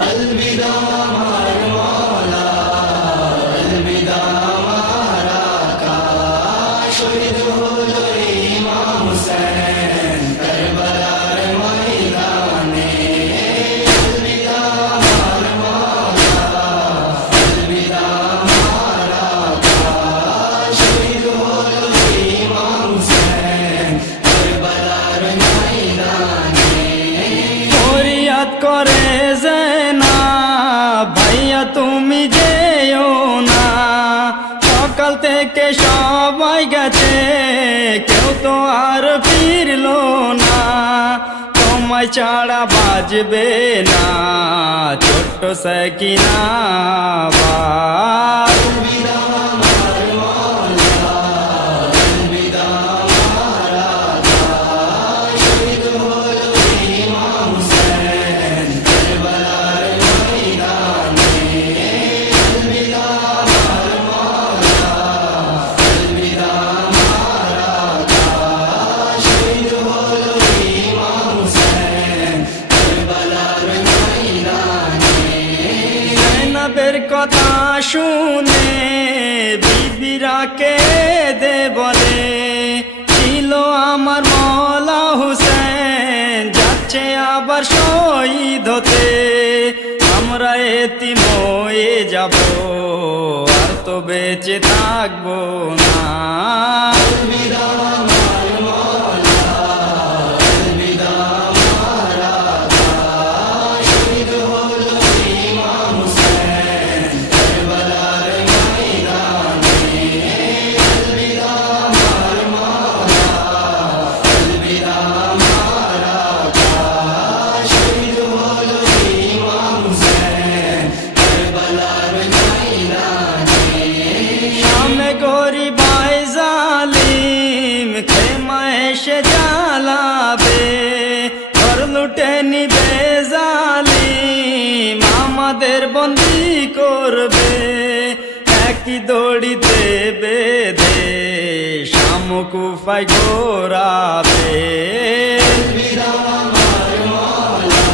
अलविदा हमार मौला, अलविदा हमारा का, शहीद হলো ইমাম হুসেন কারবালার ময়দানে। अलविदा हमार मौला, अलविदा हमारा का, शहीद হলো ইমাম হুসেন কারবালার ময়দানে। ফরিয়াদ করে না ভাইয়া তুমি যেও না, সকাল থেকে সবাই গেছে কেউ তো আর ফিরলো না, তোমায় ছাড়া বাজবে না ছোট্ট সাকিনা আওয়াজ। अलविदा हमार मौला, अलविदा हमारा का, शहीद হলো ইমাম হুসেন কারবালার ময়দানে। अलविदा हमार मौला, अलविदा हमारा का, शहीद হলো ইমাম হুসেন কারবালার ময়দানে। জৈনবের কথা শুনে বিবিরা কেঁদে বলে, ছিল আমার মওলা হুসেন যাচ্ছে আবার শহীদ হতে, আমরা এতিম হয়ে যাব আর তো বেঁচে থাকবো না। अलविदा हमार मौला, अलविदा हमारा का, शहीद হলো ইমাম হুসেন কারবালার ময়দানে। अलविदा हमार मौला, अलविदा हमारा का, शहीद হলো ইমাম হুসেন কারবালার ময়দানে। শামে গরিবাই জালিম খেমা এসে জ্বালাবে, ঘর লুটে নিবে জালিম আমাদের বন্দী করবে, একই দড়িতে বেঁধে শাম কুফায় ঘোরাবে। अलविदा हमार मौला,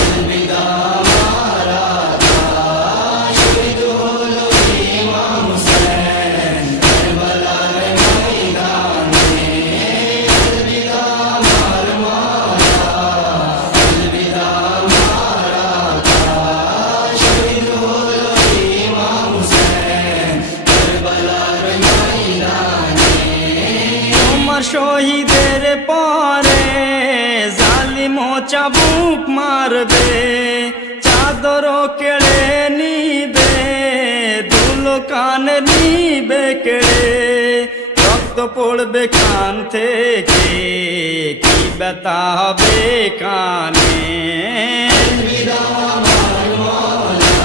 अलविदा हमारा का, शहीद হলো ইমাম হুসেন কারবালার ময়দানে। अलविदा हमार मौला, अलविदा हमारा का, शहीद হলো ইমাম হুসেন কারবালার ময়দানে। তোমার শহীদের পরে জালিম চাবুক মারবে, চাদর কেড়ে নিবে, ধুলো কান নিবে কেড়ে, রক্ত পড়বে কান থেকে কি ব্যথা হবে কানে। अलविदा हमार मौला,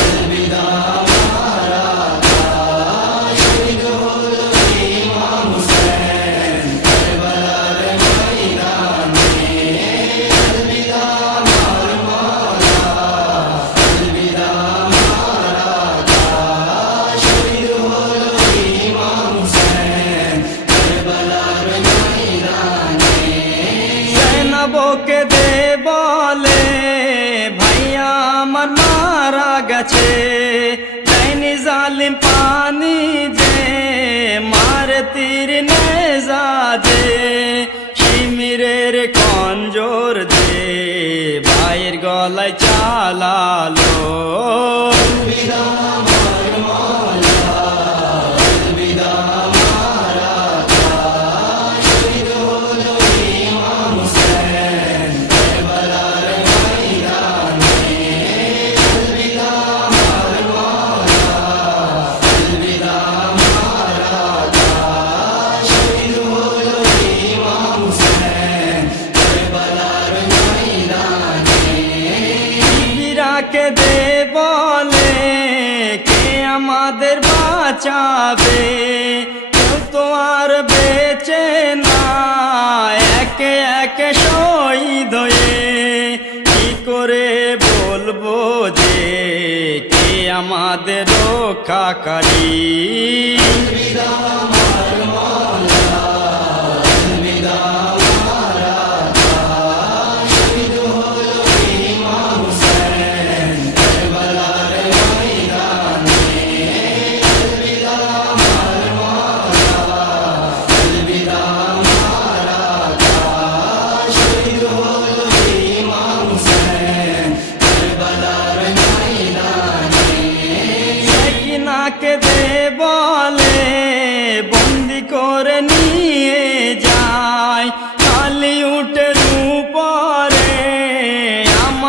अलविदा हमारा का, शहीद হলো ইমাম হুসেন কারবালার ময়দানে। अलविदा हमार मौला, अलविदा हमारा का, शहीद হলো ইমাম হুসেন কারবালার ময়দানে। জৈনবকে দে বলে ভাইয়া আমার মারা গেছে, ডাইনি জালিম পানি যে মারে তীর নেজাজে, শিমিরের কঞ্জোর যে ভাইয়ের গলায় চালালো। अलविदा हमार मौला, अलविदा हमारा का, शहीद হলো ইমাম হুসেন কারবালার ময়দানে। अलविदा हमार मौला, अलविदा हमारा का, शहीद হলো ইমাম হুসেন কারবালার ময়দানে। বিবিরাকে দে বলে কে আমাদের বাঁচাবে, কেউ তো আর বেঁচে না একে একে শহীদ হয়ে, কি করে বলবো যে কে আমাদের রক্ষাকারী। अलविदा हमार मौला, अलविदा हमारा का, शहीद হলো ইমাম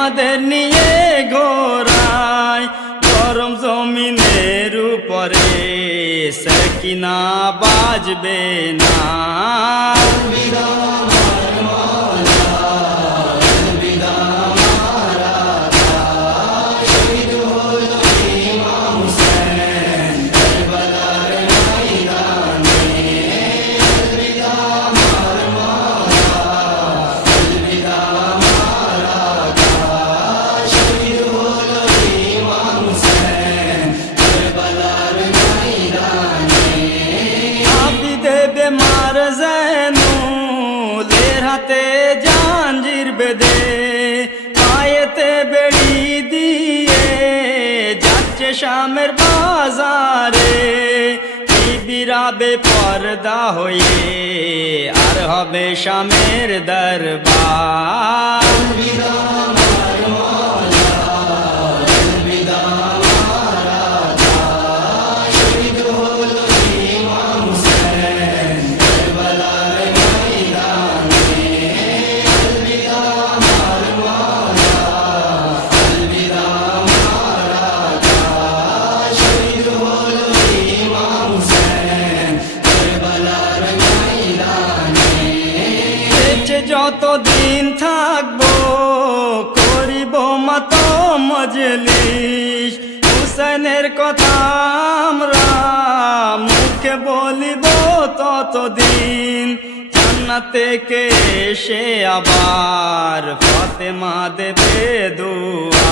আমাদের নিয়ে ঘোরায় গরম জমিনের উপরে সকিনা বাজবে না। মার যেনু লের হাতে জাঞ্জির বেঁধে পায়েতে বেড়ি দিয়ে যাচ্ছে শামের বাজারে বিবিরাবে পর্দা হয়ে আর হবে শামের দরবার। যতদিন থাকবো করিব মত মজলিস হুসেনের কথা আমরা মুখে বলিব ততদিন জান্নাতে কে এসে আবার ফাতেমা দেবে দুয়া।